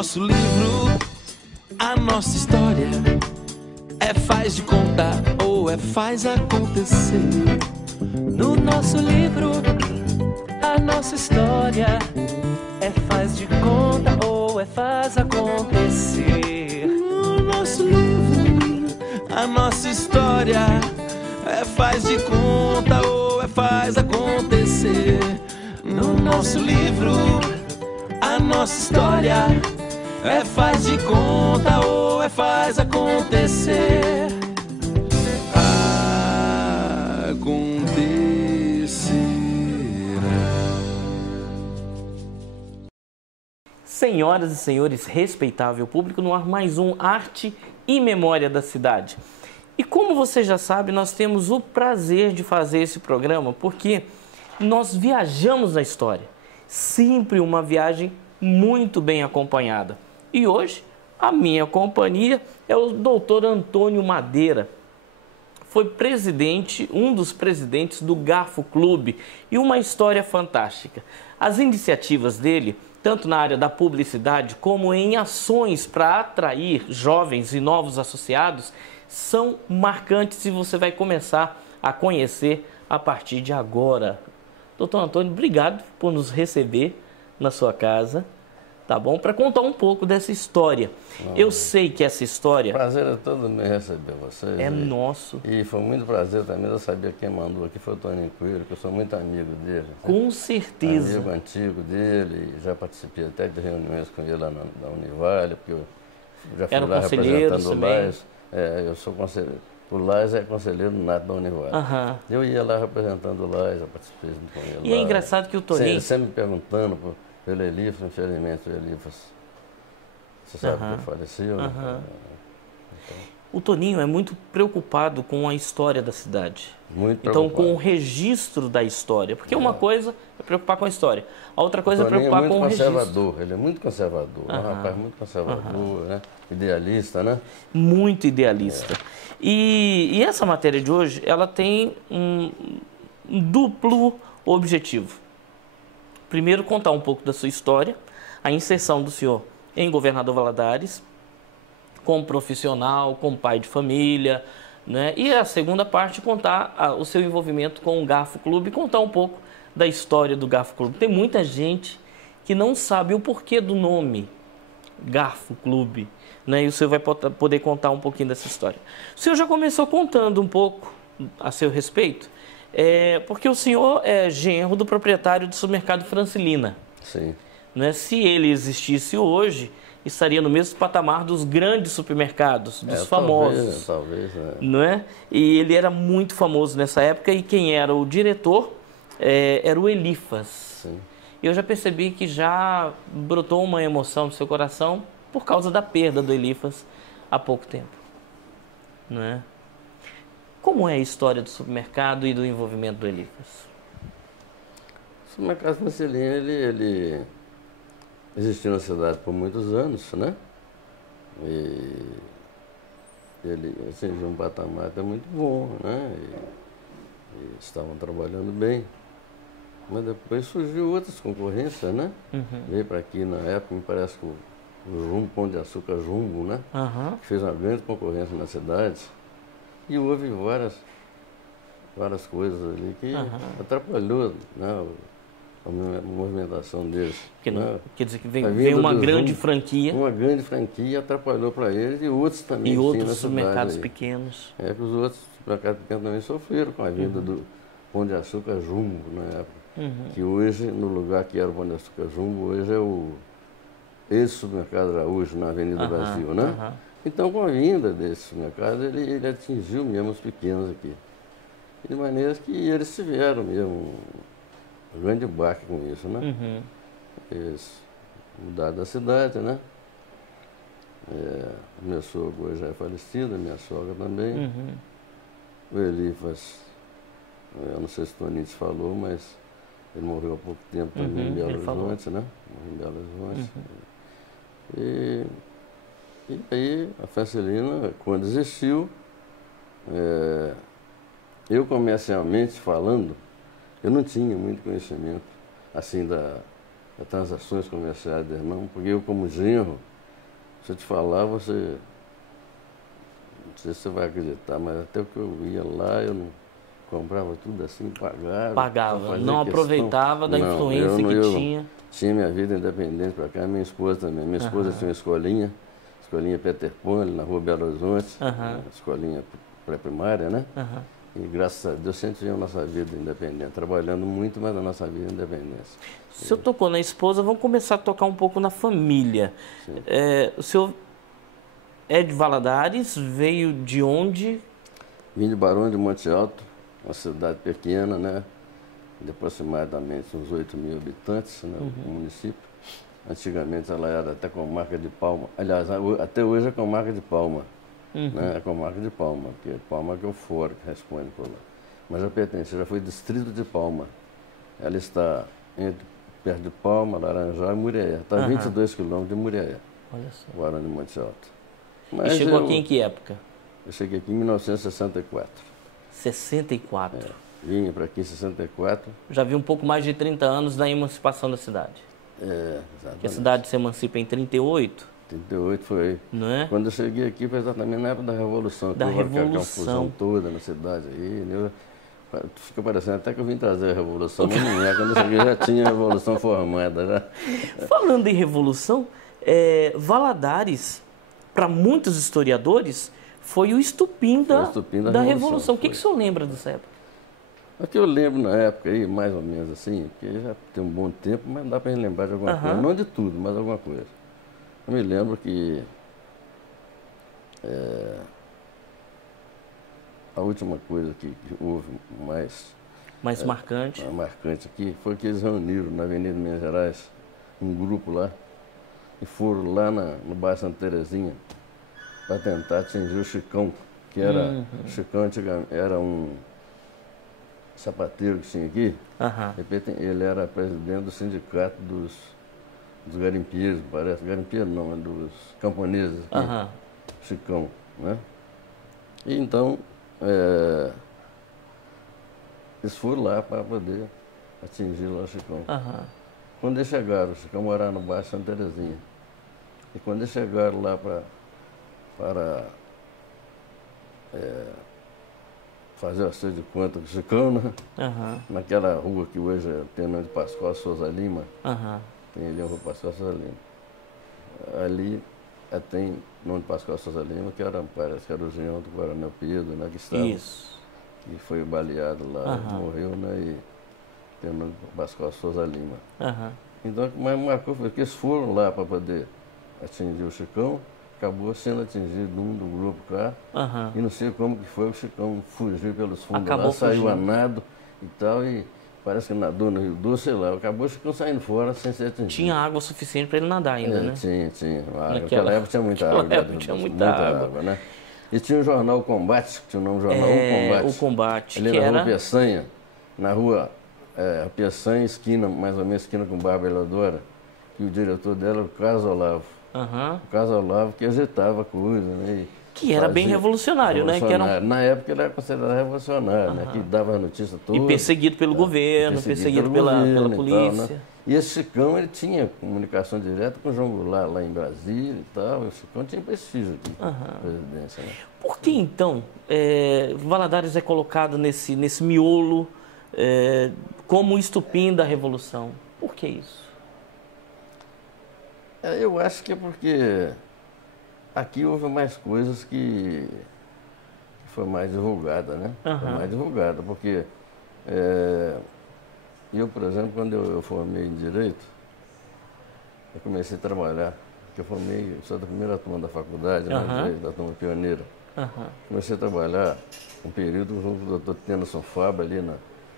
nosso livro, a nossa história é faz de contar ou é faz acontecer. No nosso livro, a nossa história é faz de conta ou é faz acontecer. No nosso livro, a nossa história é faz de conta ou é faz acontecer. No nosso livro, a nossa história é faz de conta ou é faz acontecer. Senhoras e senhores, respeitável público, no ar mais um Arte e Memória da Cidade. E como você já sabe, nós temos o prazer de fazer esse programa porque nós viajamos na história. Sempre uma viagem muito bem acompanhada. E hoje, a minha companhia é o Dr. Antônio Madeira. Foi presidente, um dos presidentes do Garfo Clube, e uma história fantástica. As iniciativas dele, tanto na área da publicidade como em ações para atrair jovens e novos associados, são marcantes e você vai começar a conhecer a partir de agora. Doutor Antônio, obrigado por nos receber na sua casa, tá bom? Para contar um pouco dessa história. Eu sei que essa história... Prazer é todo meu receber vocês. É nosso. E foi muito prazer também, eu sabia quem mandou aqui foi o Toninho Coelho, que eu sou muito amigo dele. Com certeza. Amigo antigo dele, já participei até de reuniões com ele lá na Univale, porque eu já fui lá representando o Lais. Eu sou conselheiro. O Lais é conselheiro nato da Univale. Eu ia lá representando o Lais, já participei junto com ele. E é engraçado que o Toninho... Ele sempre me perguntando pelo Elifas, infelizmente o Elifas, você sabe que ele faleceu. Então... O Toninho é muito preocupado com a história da cidade. Muito então, preocupado. com o registro da história. Porque uma coisa é preocupar com a história, a outra coisa é preocupar com o registro. Ele é muito conservador, um rapaz muito conservador, né? Idealista, né? Muito idealista. E essa matéria de hoje, ela tem um duplo objetivo. Primeiro, contar um pouco da sua história, a inserção do senhor em Governador Valadares, como profissional, como pai de família, né? E a segunda parte, contar o seu envolvimento com o Garfo Clube, contar um pouco da história do Garfo Clube. Tem muita gente que não sabe o porquê do nome Garfo Clube, né? E o senhor vai poder contar um pouquinho dessa história. O senhor já começou contando um pouco a seu respeito, porque o senhor é genro do proprietário do supermercado Francilina. Sim. Né? Se ele existisse hoje, estaria no mesmo patamar dos grandes supermercados, dos famosos. Talvez, não é? E ele era muito famoso nessa época e quem era o diretor era o Elifas. Sim. E eu já percebi que já brotou uma emoção no seu coração por causa da perda do Elifas há pouco tempo. Não é? Como é a história do supermercado e do envolvimento do Elifas? O supermercado Francilina, ele existiu na cidade por muitos anos, né? E ele atingiu um patamar até muito bom, né? E estavam trabalhando bem. Mas depois surgiu outras concorrências, né? Veio para aqui na época, me parece que o Jumbo, Pão de Açúcar Jumbo, né? Fez uma grande concorrência na cidade. E houve várias coisas ali que atrapalhou, né, a movimentação deles. Quer dizer que veio uma grande franquia. Uma grande franquia atrapalhou para eles e outros também. E outros supermercados pequenos. Que os outros supermercados pequenos também sofreram com a vinda do Pão de Açúcar Jumbo na época. Que hoje, no lugar que era o Pão de Açúcar Jumbo, hoje é o ex-supermercado Araújo, na Avenida Brasil, né? Então, com a vinda desse supermercado, ele atingiu mesmo os pequenos aqui. De maneira que eles tiveram mesmo um grande baque com isso, né? Eles mudaram da cidade, né? Meu sogro hoje já é falecido, minha sogra também. O Elifas, eu não sei se o Toninho te falou, mas ele morreu há pouco tempo também em Belo Horizonte, né? Morreu em Belo Horizonte. E aí, a Francilina, quando existiu, eu comercialmente falando, eu não tinha muito conhecimento, assim, das transações comerciais do irmão, porque eu, como genro, Se eu te falar, você... Não sei se você vai acreditar, mas até que eu ia lá, eu não comprava tudo assim, pagava, não aproveitava da influência que tinha. Tinha minha vida independente para cá, minha esposa também. Minha esposa tinha uma escolinha Peter Pan, ali na rua Belo Horizonte, escolinha pré-primária, né? E graças a Deus sempre tivemos a nossa vida independente, trabalhando muito, mas a nossa vida independência. O senhor tocou na esposa, vamos começar a tocar um pouco na família. O senhor é de Valadares, veio de onde? Vim de Barão de Monte Alto, uma cidade pequena, né? De aproximadamente uns 8 mil habitantes, né? O município. Antigamente ela era até com marca de palma. Aliás, até hoje é com marca de palma. Né? É com marca de palma, porque palma que é o fora que responde por lá. Mas já pertence, já foi distrito de Palma. Ela está perto de Palma, Laranjal e Muriaé. Está a 22 quilômetros de Muriaé. Olha só. Barão de Monte Alto. Mas e chegou aqui em que época? Eu cheguei aqui em 1964. 64? Vim para aqui em 64. Já vi um pouco mais de 30 anos da emancipação da cidade. Exatamente. Que a cidade se emancipa em 38? 38 foi. Não é? Quando eu cheguei aqui foi exatamente na época da Revolução. Da Revolução. Aquela confusão toda na cidade aí. Fica parecendo até que eu vim trazer a Revolução, mas não é. Quando eu cheguei já tinha a Revolução formada. Já. Falando em Revolução, Valadares, para muitos historiadores, foi o estupim da Revolução. O que o senhor lembra dessa época? O que eu lembro na época aí, mais ou menos assim, porque já tem um bom tempo, mas dá para lembrar de alguma coisa. Não de tudo, mas alguma coisa. Eu me lembro que a última coisa que houve mais marcante aqui foi que eles reuniram na Avenida Minas Gerais, um grupo lá, e foram lá no bairro Santa Terezinha para tentar atingir o Chicão, que era, o Chicão antigamente era um sapateiro que tinha aqui. Ele era presidente do sindicato dos garimpieiros, parece. Garimpeiro não, dos camponeses aqui, Chicão, né? E então, eles foram lá para poder atingir lá o Chicão. Quando eles chegaram, o Chicão morava no bairro Santa Terezinha. E quando eles chegaram lá para fazer o acerto de conta com o Chicão, né? Naquela rua que hoje tem o nome de Pascoal Souza Lima, tem ali a rua Pascoal Souza Lima. Ali tem o nome de Pascoal Souza Lima, que parece que era o genro do Coronel Pedro, né? Que estava, que foi baleado lá, morreu, né? E tem o nome de Pascoal Souza Lima. Então, o que mais marcou foi que eles foram lá para poder atingir o Chicão. Acabou sendo atingido um do grupo cá, e não sei como que foi, o Chicão fugiu pelos fundos lá, saiu a nado e tal, e parece que nadou no Rio Doce, sei lá, acabou o Chicão saindo fora sem ser atingido. Tinha água suficiente para ele nadar ainda, né? Tinha. Naquela época tinha muita água. Tinha muita água, né? E tinha o jornal O Combate, que tinha o nome do jornal O Combate. O Combate, ali na Rua Peçanha, na rua Peçanha, esquina, mais ou menos esquina com Barba Eleodora, que o diretor dela era o Carlos Olavo. O Carlos Olavo que agitava a coisa, né? Que era bem revolucionário, né? Que era Na época ele era considerado revolucionário, né? Que dava a notícia toda. E perseguido pelo governo, perseguido pela polícia. Tal, né? E esse Chicão, ele tinha comunicação direta com o João Goulart lá em Brasília e tal. O Chicão tinha prestígio aqui na presidência, né? Por que então Valadares é colocado nesse miolo como o estupim da Revolução? Por que isso? Eu acho que é porque aqui houve mais coisas que foi mais divulgada, né? Foi mais divulgada, porque eu, por exemplo, quando eu formei em Direito, eu comecei a trabalhar, porque eu formei, sou da primeira turma da faculdade, né, da turma pioneira. Comecei a trabalhar um período junto com o doutor Tennyson Fábio ali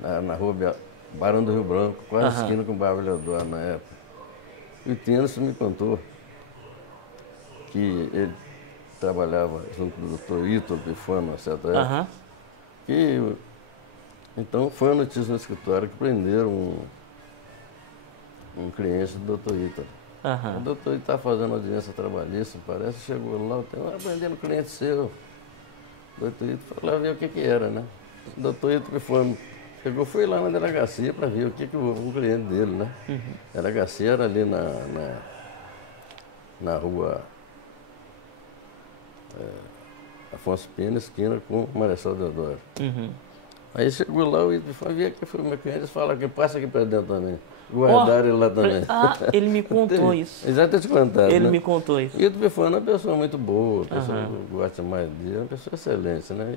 na rua Barão do Rio Branco, quase esquina com o Barba Eleodoro na época. E o Tennyson me contou que ele trabalhava junto com o doutor Ítalo Pifano, uma certa época. Então foi a notícia no escritório que prenderam um cliente do doutor Ítalo. O doutor estava fazendo audiência trabalhista, parece, chegou lá, prendendo um cliente seu. O doutor Ítalo foi lá ver o que era, né? O doutor Ítalo Pifano foi lá na delegacia para ver o que houve com o cliente dele, né? A delegacia era ali na rua Afonso Pena, esquina com Marechal Deodoro. Uhum. Aí chegou lá, o Ipifã, vi que foi uma cliente, eles falaram que passa aqui para dentro também. Guardaram ele lá também. Ah, ele me contou isso. Ele já tinha te contado, Ele né? me contou isso. E o Ipifã é uma pessoa muito boa, uma pessoa que gosta mais dele, uma pessoa excelente, né?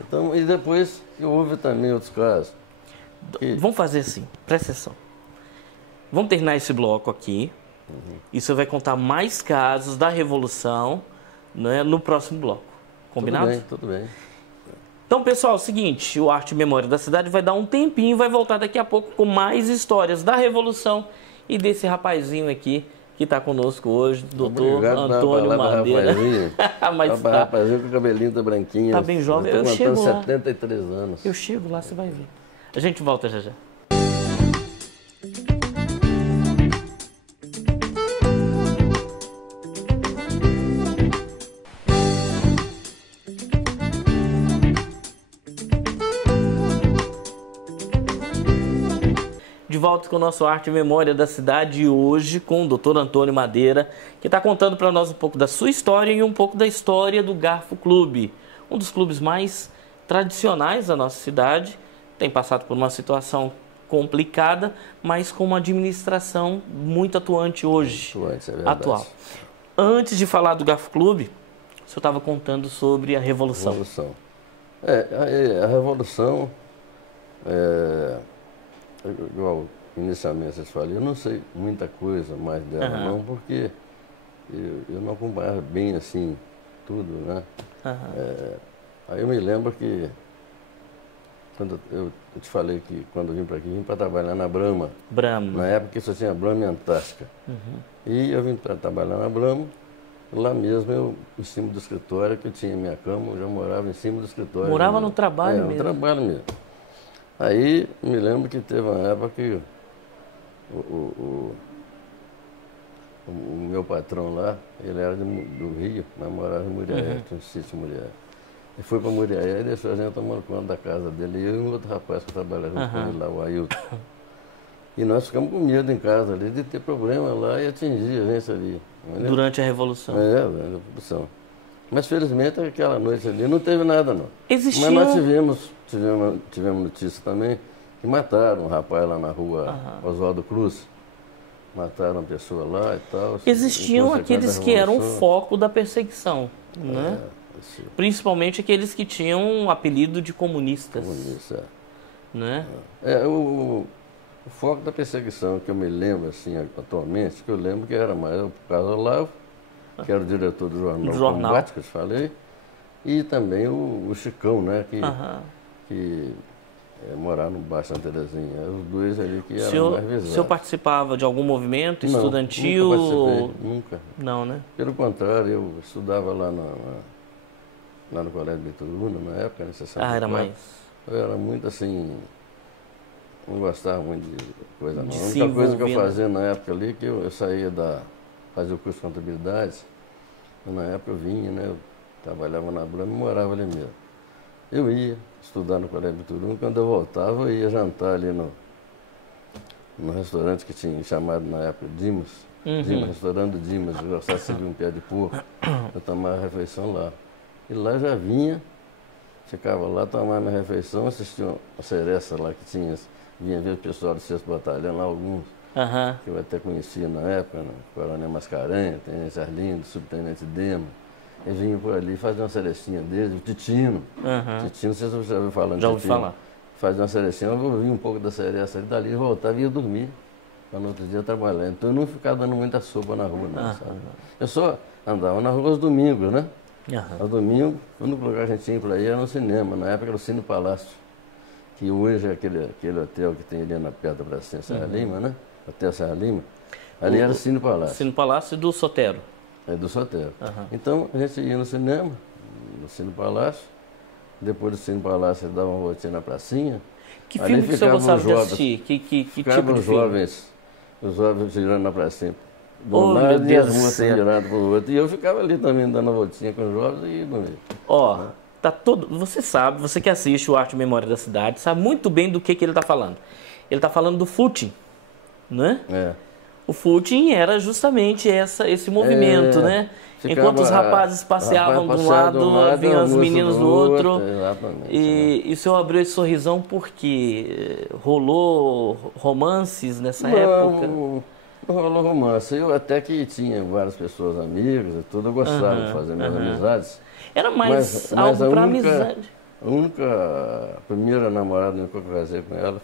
Então, e depois houve também outros casos. Vamos fazer assim, presta atenção. Vamos terminar esse bloco aqui. E você vai contar mais casos da Revolução, né, no próximo bloco. Combinado? Tudo bem. Então, pessoal, é o seguinte, o Arte e Memória da Cidade vai dar um tempinho, vai voltar daqui a pouco com mais histórias da Revolução e desse rapazinho aqui que está conosco hoje, doutor Antônio Madeira. Mas rapazinho com o cabelinho tá branquinho. Tá bem jovem, eu chego lá. 73 anos. Eu chego lá, você vai ver. A gente volta já já. De volta com o nosso Arte e Memória da Cidade hoje com o Dr. Antônio Madeira, que está contando para nós um pouco da sua história e um pouco da história do Garfo Clube, um dos clubes mais tradicionais da nossa cidade. Tem passado por uma situação complicada, mas com uma administração muito atuante hoje. Atual. Antes de falar do Garfo Clube, o senhor estava contando sobre a Revolução. A Revolução, igual inicialmente vocês falaram, eu não sei muita coisa mais dela não, porque eu não acompanhava bem assim tudo, né? Aí eu me lembro que quando eu te falei que quando eu vim para aqui, vim para trabalhar na Brahma. Na época só tinha Brahma e Antártica. E eu vim para trabalhar na Brahma, lá mesmo eu, em cima do escritório, que eu tinha minha cama, eu já morava em cima do escritório. Morava no trabalho mesmo? No trabalho mesmo. Aí me lembro que teve uma época que o meu patrão lá, ele era do Rio, mas morava em Muriaé, tinha um sítio em Muriaé. Ele foi para Muriaé e deixou a gente tomando conta da casa dele, eu e um outro rapaz que trabalhava com ele lá, o Ailton. E nós ficamos com medo em casa ali de ter problema lá e atingir a gente ali. Durante a Revolução? Durante a Revolução. Mas felizmente aquela noite ali não teve nada não. Existia... Mas nós tivemos notícia também que mataram um rapaz lá na rua Oswaldo Cruz. Mataram uma pessoa lá e tal. Existiam aqueles que eram o foco da perseguição, né? Principalmente aqueles que tinham um apelido de comunistas. Né? O foco da perseguição que eu me lembro assim atualmente, que eu lembro que era mais o Carlos Olavo, que era o diretor do jornal Combate, que eu te falei, e também o Chicão, né? Que morava no Baixo Santa Terezinha. Os dois ali que eram mais visados. O senhor participava de algum movimento estudantil? Nunca. Não, né? Pelo contrário, eu estudava lá no Colégio Bituruna, na época, nessa era mais... Eu era muito assim... Não gostava muito de coisa não. A única coisa que eu fazia na época ali, que eu saía fazia o curso de contabilidade, na época eu vinha, né? Eu trabalhava na Brahma e morava ali mesmo. Eu ia estudar no Colégio Bituruna, quando eu voltava eu ia jantar ali no restaurante que tinha chamado na época Dimas. Restaurante do Dimas, eu gostava de servir um pé de porco, eu tomava refeição lá. E lá já vinha, ficava lá, tomava minha refeição, assistia uma seresta lá que tinha, vinha ver o pessoal do 6º Batalhão lá, alguns, que eu até conhecia na época, né? Coronel Mascarenha, Tenente Arlindo, Subtenente Dema. Eles vinham por ali, faziam uma celestinha deles, o Titino. Titino, não sei se você já ouviu falando. Já ouvi falar. Fazia uma celestinha, eu ouvi um pouco da seresta ali, dali voltava e ia dormir, para no outro dia trabalhar. Então eu não ficava dando muita sopa na rua, não, sabe? Eu só andava na rua aos domingos, né? Ao domingo, o único lugar que a gente tinha para ir era no cinema, na época era o Cine Palácio, que hoje é aquele hotel que tem ali na perto da Praça Serra Lima, né? Hotel Serra Lima. Ali era o Cine Palácio. Cine Palácio do Sotero. Do Sotero. Então a gente ia no cinema, no Cine Palácio, depois do Cine Palácio dava uma voltinha na pracinha. Que filme que o senhor gostava de assistir? Que tipo de filme? Os jovens girando na pracinha. Oh, meu Deus do céu. E eu ficava ali também dando a voltinha com os jovens e dormia. Tá todo... Você sabe, você que assiste o Arte e Memória da Cidade, sabe muito bem do que ele está falando. Ele está falando do footing, né? O footing era justamente esse movimento, né? Enquanto os rapazes passeavam de um lado, vinham as meninas do outro. Exatamente. E o senhor abriu esse sorrisão porque rolou romances nessa época? Não rolou romance. Eu até que tinha várias pessoas amigas e tudo, eu gostava de fazer minhas amizades. Era mais algo para amizade. A primeira namorada que eu casei com ela...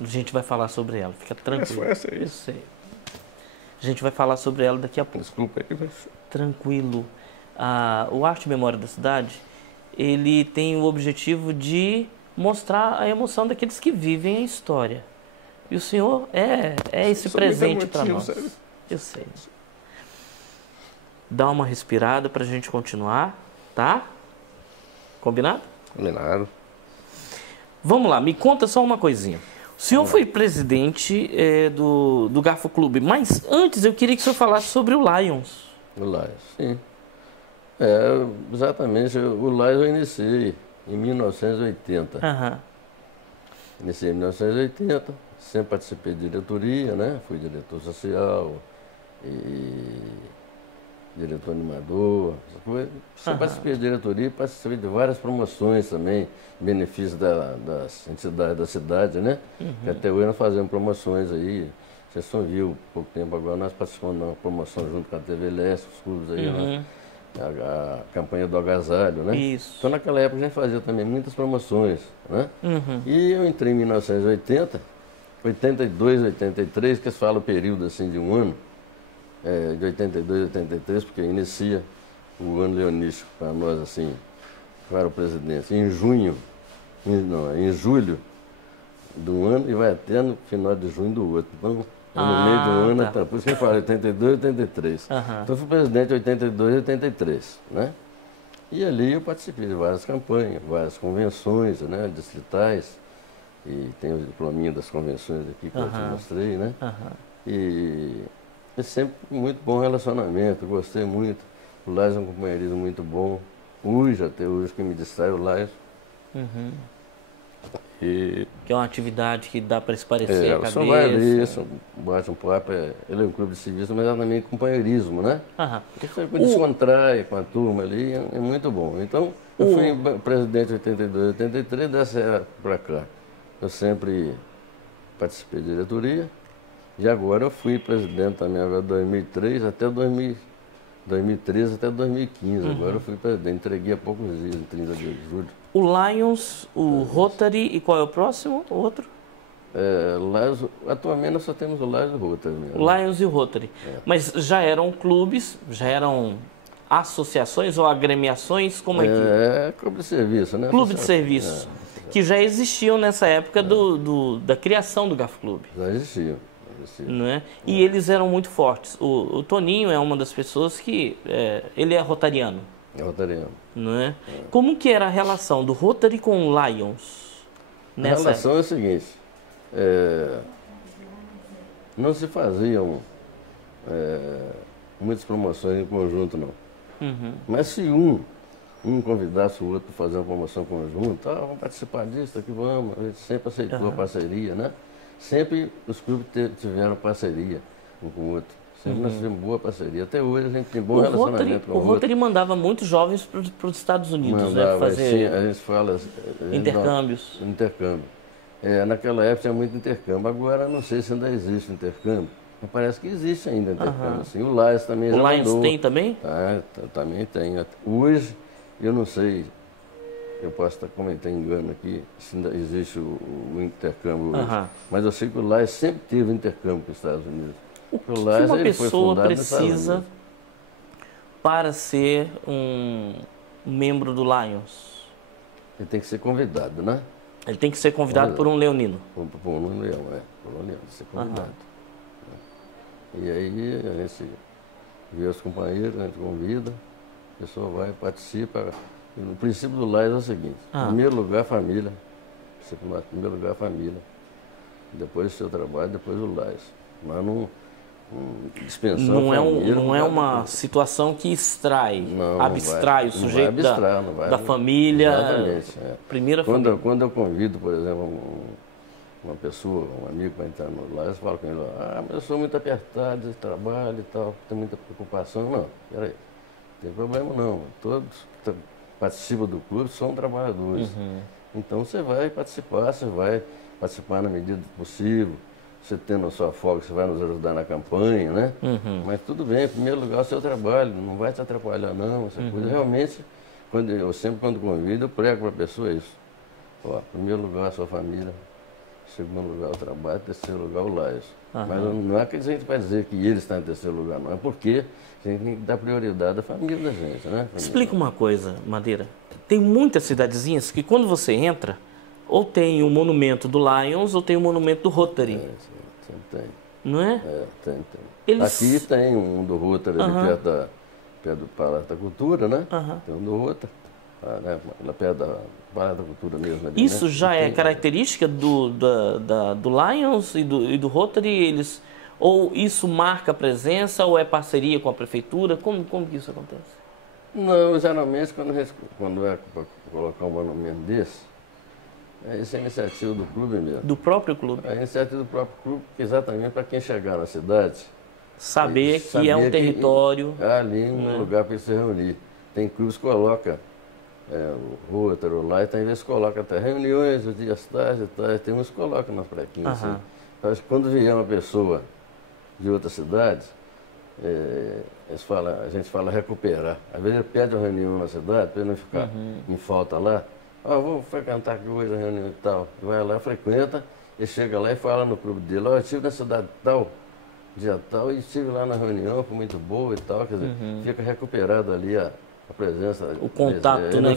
A gente vai falar sobre ela, fica tranquilo. Foi essa aí. Eu sei. A gente vai falar sobre ela daqui a pouco. Desculpa aí, mas... Tranquilo. O Arte e Memória da Cidade, ele tem o objetivo de mostrar a emoção daqueles que vivem a história. E o senhor é esse presente para nós. Sério? Eu sei. Dá uma respirada para a gente continuar, tá? Combinado? Combinado. Vamos lá, me conta só uma coisinha. O senhor foi presidente do Garfo Clube, mas antes eu queria que o senhor falasse sobre o Lions. O Lions, sim. Exatamente. O Lions eu iniciei em 1980. Iniciei em 1980, sempre participei de diretoria, né? Fui diretor social e diretor animador. Sempre participei de diretoria e participei de várias promoções também, benefícios das entidades da cidade, né? Que até hoje nós fazemos promoções aí. Vocês só viu pouco tempo agora, nós participamos de uma promoção junto com a TV Leste, os clubes aí, né? A campanha do agasalho, né? Isso. Então naquela época a gente fazia também muitas promoções, né? E eu entrei em 1980, 82, 83, que se fala o período assim de um ano, de 82 a 83, porque inicia o ano leonístico para nós assim, para o presidente, em julho do ano e vai até no final de junho do outro. Então, no meio do ano, tá. Por isso que eu falo 82 e 83. Então, eu fui presidente em 82 e 83, né? E ali eu participei de várias campanhas, várias convenções, né, distritais, e tem o diplominha das convenções aqui que eu te mostrei, né? E sempre muito bom relacionamento, gostei muito. O Lais é um companheirismo muito bom. Até hoje, que me distrai o Lais. Que é uma atividade que dá para esparecer a cabeça. Só vai ali, bate um papo. Ele é um clube de serviço, mas é também companheirismo, né? Você descontrai com a turma ali, é muito bom. Então, eu fui presidente em 82, 83, dessa época para cá. Eu sempre participei de diretoria. E agora eu fui presidente também, agora 2003 até 2013 até 2015. Agora eu fui presidente, entreguei há poucos dias, em 30 de julho. O Lions, o Rotary e qual é o próximo? O outro? Lions, atualmente nós só temos o Lions e o Rotary mesmo. O Lions e o Rotary. Mas já eram clubes, já eram associações ou agremiações? Como é que... clube de serviço, né? Clube de serviço. Que já existiam nessa época da criação do Garfo Clube. Já existiam. Não é? E eles eram muito fortes. O Toninho é uma das pessoas que... ele é rotariano. É rotariano. Não é? Como que era a relação do Rotary com o Lions? A relação é a seguinte. Não se faziam muitas promoções em conjunto, não. Mas se um convidasse o outro para fazer uma promoção conjunta, vamos participar disso, aqui vamos. A gente sempre aceitou a parceria, né? Sempre os clubes tiveram parceria um com o outro. Sempre nós tivemos boa parceria. Até hoje a gente tem bom relacionamento com o outro. O Rotary mandava muitos jovens para os Estados Unidos, né? Fazer a gente fala... intercâmbios. Intercâmbio. Naquela época tinha muito intercâmbio. Agora não sei se ainda existe intercâmbio. Mas parece que existe ainda intercâmbio. Assim. O Lions também já mandou. O Lions tem também? Também tem. Hoje, eu não sei... Eu posso estar cometendo engano aqui, se ainda existe o intercâmbio hoje. Mas eu sei que o Lions sempre teve intercâmbio com os Estados Unidos. O que uma pessoa precisa para ser um membro do Lions? Ele tem que ser convidado, né? Ele tem que ser convidado por um leonino? Por um leão, por um leão, ser convidado. E aí a gente vê os companheiros, a gente convida, a pessoa vai, participa. O princípio do Lions é o seguinte, em primeiro lugar, família. Em primeiro lugar, família. Depois o seu trabalho, depois o Lions. Mas não dispensando família. Não é uma situação que abstrai o sujeito da família. Exatamente. Primeira família. Quando eu convido, por exemplo, uma pessoa, um amigo vai entrar no Lions, fala com ele, mas eu sou muito apertado de trabalho e tal, tem muita preocupação. Não, peraí, não tem problema não. Todos que participam do clube são trabalhadores. Então você vai participar na medida do possível. Você tendo a sua folga, você vai nos ajudar na campanha, né? Mas tudo bem, em primeiro lugar o seu trabalho, não vai te atrapalhar não, essa coisa. Realmente, eu sempre quando convido, eu prego para a pessoa isso. Ó, em primeiro lugar a sua família, em segundo lugar o trabalho, em terceiro lugar o Lions. Mas não é que a gente vai dizer que ele está em terceiro lugar, não. É porque a gente tem que dar prioridade à família da gente, né? Explica uma coisa, Madeira. Tem muitas cidadezinhas que quando você entra, ou tem o monumento do Lions ou tem o monumento do Rotary. Sempre tem. Não é? Tem. Aqui tem um do Rotary ali perto do Palácio da Cultura, né? Tem um do Rotary, lá perto da Palácio da Cultura mesmo. Ali, isso, né? Já é característica do Lions e do Rotary? Ou isso marca a presença ou é parceria com a prefeitura? Como que isso acontece? Não, geralmente quando é para colocar um monumento desse, essa é a iniciativa do clube mesmo. Do próprio clube? É a iniciativa do próprio clube, exatamente para quem chegar na cidade... Saber que é um território... Ali um lugar para se reunir. Tem clubes que colocam, o Rotary, o Lions, tem vezes que coloca até reuniões, os dias tais e tais, tem uns que colocam nas plaquinhas. Assim. Mas quando vier uma pessoa de outra cidade, a gente fala recuperar. Às vezes ele pede uma reunião na cidade, para ele não ficar em falta lá. Vou frequentar aqui hoje a reunião e tal. Vai lá, frequenta, e chega lá e fala no clube dele, eu estive na cidade tal, dia tal, e estive lá na reunião, foi muito boa e tal. Quer dizer, fica recuperado ali a presença. O contato, né?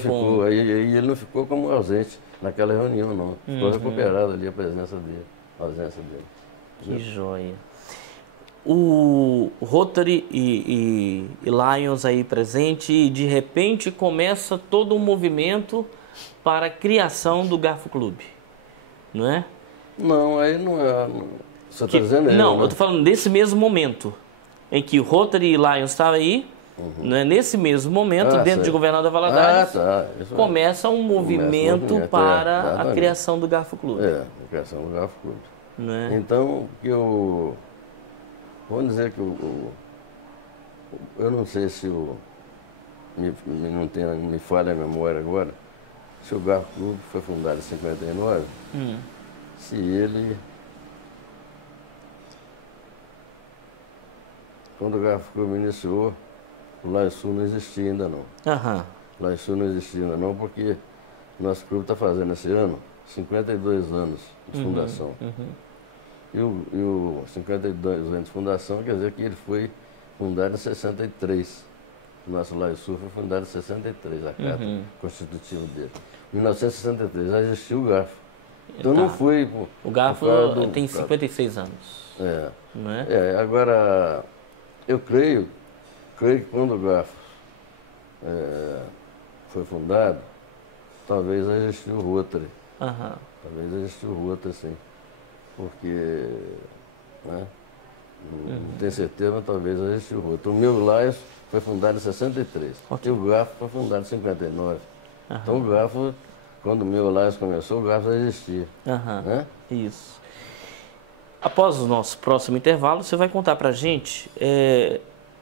Ele não ficou como ausente naquela reunião, não. Ficou recuperado ali a presença dele, a ausência dele. Que joia. O Rotary e Lions aí presente, e de repente começa todo um movimento para a criação do Garfo Clube, não é? Não, aí não é. Você está dizendo não, né? eu estou falando desse mesmo momento em que o Rotary e Lions estavam aí, né? Nesse mesmo momento, dentro de Governador Valadares, começa um movimento para a criação do Garfo Clube. A criação do Garfo Clube. Né? Então, vamos dizer que eu não sei se me falha a memória agora, se o Garfo Clube foi fundado em 59, se ele... Quando o Garfo Clube iniciou, o Lions Sul não existia ainda não. O Lions Sul não existia ainda não, porque o nosso clube está fazendo esse ano 52 anos de fundação. E o 52 anos de fundação quer dizer que ele foi fundado em 63. O nosso Lions Sul foi fundado em 63, a carta constitutiva dele. Em 1963 já existiu o Garfo. Então não foi... O Garfo tem 56 anos. Não é? Agora, eu creio que quando o Garfo foi fundado, talvez existiu o Rotary. Talvez existiu o Rotary, sim. Porque, né, não tenho certeza, mas talvez existiu o Rotary. O meu Lions foi fundado em 63. E o Garfo foi fundado em 59. Então o Garfo, quando o meu Lions começou, o Garfo já existia. Né? Isso. Após o nosso próximo intervalo, você vai contar pra gente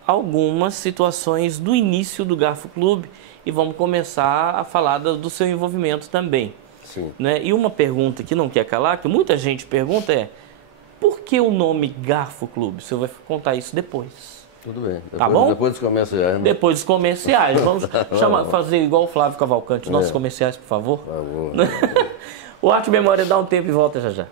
algumas situações do início do Garfo Clube e vamos começar a falar do seu envolvimento também. Sim. Né? E uma pergunta que não quer calar, que muita gente pergunta por que o nome Garfo Clube? Você vai contar isso depois. Tudo bem. Tá bom? Depois dos comerciais. Né? Depois dos comerciais. Vamos fazer igual o Flávio Cavalcante, nossos comerciais, por favor. Por favor. O Arte Memória dá um tempo e volta já já.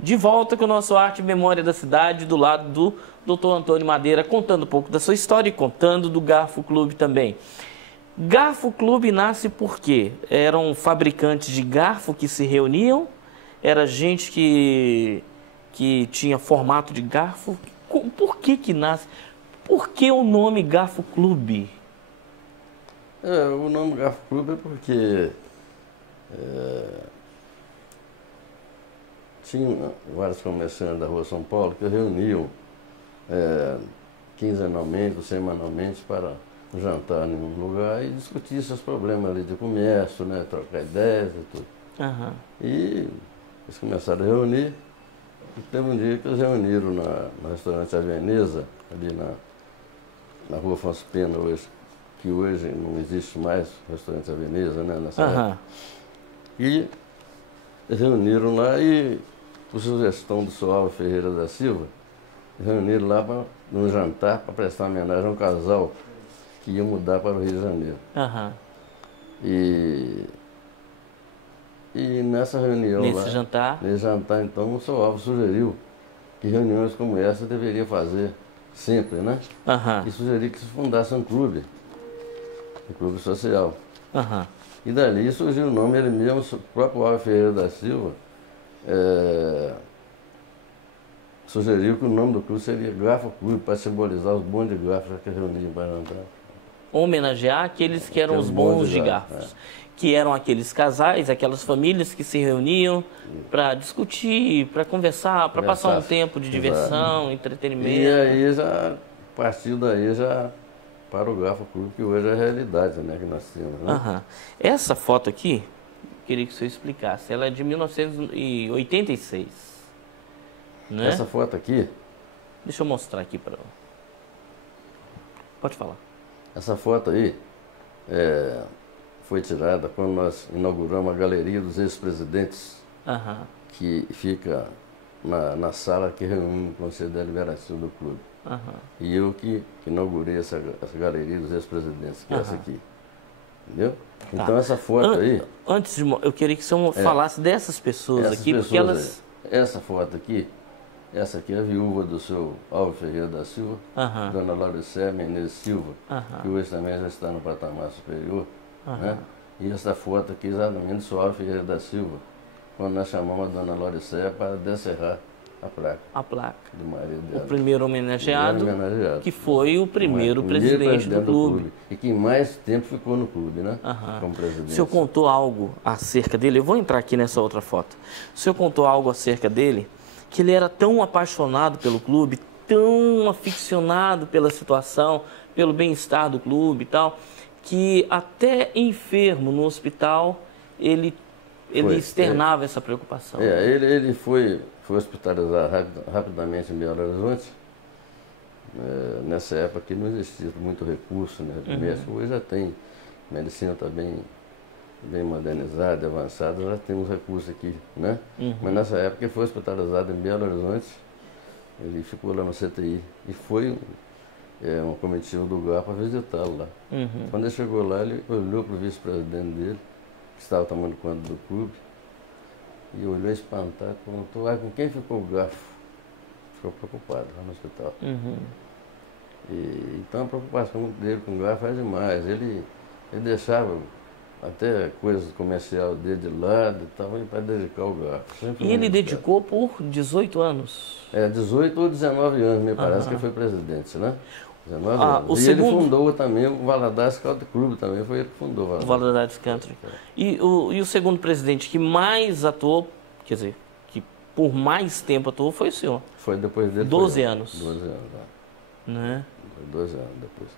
De volta com o nosso Arte e Memória da Cidade, do lado do Dr. Antônio Madeira, contando um pouco da sua história e contando do Garfo Clube também. Garfo Clube nasce por quê? Eram fabricantes de garfo que se reuniam? Era gente que tinha formato de garfo? Por que nasce? Por que o nome Garfo Clube? O nome Garfo Clube é porque... tinha vários comerciantes da Rua São Paulo que reuniam quinzenalmente ou semanalmente para jantar em um lugar e discutir seus problemas ali de comércio, né, trocar ideias e tudo. Aham. E eles começaram a reunir, e teve um dia que eles reuniram no restaurante A Veneza, ali na Rua Afonso Pena, que hoje não existe mais o restaurante A Veneza, né, nessa época. Aham. E eles reuniram lá e, por sugestão do Sr. Álvaro Ferreira da Silva, reuniram lá num jantar para prestar homenagem a um casal que ia mudar para o Rio de Janeiro. Aham. E nessa reunião Nesse lá, jantar? nesse jantar, então, o Sr. Álvaro sugeriu que reuniões como essa deveria fazer sempre, né? Aham. E sugeriu que se fundasse um clube social. Aham. E dali surgiu o nome, ele mesmo, o próprio Álvaro Ferreira da Silva, sugeriu que o nome do clube seria Garfo Clube, para simbolizar os bons de garfos que reuniam para jantar. Homenagear aqueles que eram os bons de garfos. Que eram aqueles casais, aquelas famílias que se reuniam para discutir, para conversar, para passar um tempo de diversão, entretenimento. E aí já partiu daí já para o Garfo Clube, que hoje é a realidade, né, que nós temos. Né? Aham. Essa foto aqui, queria que o senhor explicasse, ela é de 1986. Né? Essa foto aqui, deixa eu mostrar aqui para. Pode falar. Essa foto aí foi tirada quando nós inauguramos a Galeria dos Ex-Presidentes, Aham. que fica na sala que reúne o Conselho Deliberativo do clube. Aham. E eu que inaugurei essa Galeria dos Ex-Presidentes, que é essa aqui. Entendeu? Tá. Então essa foto aí... Antes de... Eu queria que o senhor falasse dessas pessoas aqui, porque elas... Essa foto aqui, essa aqui é a viúva do seu Álvaro Ferreira da Silva, Aham. Dona Lauricéia Menezes Silva, Aham. que hoje também já está no patamar superior. Aham. Né? E essa foto aqui exatamente do seu Álvaro Ferreira da Silva, quando nós chamamos a Dona Lauricéia para descerrar a placa. A placa. Do marido O dela. primeiro homenageado, Homenageado. que foi o primeiro presidente do clube. E que mais tempo ficou no clube, né? Aham. Como presidente. O senhor contou algo acerca dele? Eu vou entrar aqui nessa outra foto. O senhor contou algo acerca dele, que ele era tão apaixonado pelo clube, tão aficionado pela situação, pelo bem-estar do clube e tal, que até enfermo no hospital, ele externava essa preocupação. Ele foi hospitalizado rapidamente em Belo Horizonte. Nessa época que não existia muito recurso, né? Hoje já tem, a medicina está bem modernizada, avançada, já temos recursos aqui, né? Mas nessa época ele foi hospitalizado em Belo Horizonte, ele ficou lá no CTI e foi uma comitiva do GAR para visitá-lo lá. Quando ele chegou lá, ele olhou para o vice-presidente dele, que estava tomando conta do clube, e olhou espantado e perguntou, com quem ficou o garfo? Ficou preocupado lá no hospital. Então a preocupação dele com o garfo é demais. Ele deixava até coisas comercial dele de lado e tal, para dedicar o garfo. E ele dedicou por 18 anos? 18 ou 19 anos, me parece que ele foi presidente, né? 19 anos. Ele fundou também o Valadares Country Club, também foi ele que fundou o Valadares Country. E o segundo presidente que mais atuou, quer dizer, que por mais tempo atuou, foi o senhor? Foi depois dele. 12 anos. 12 anos, né? 12 anos depois.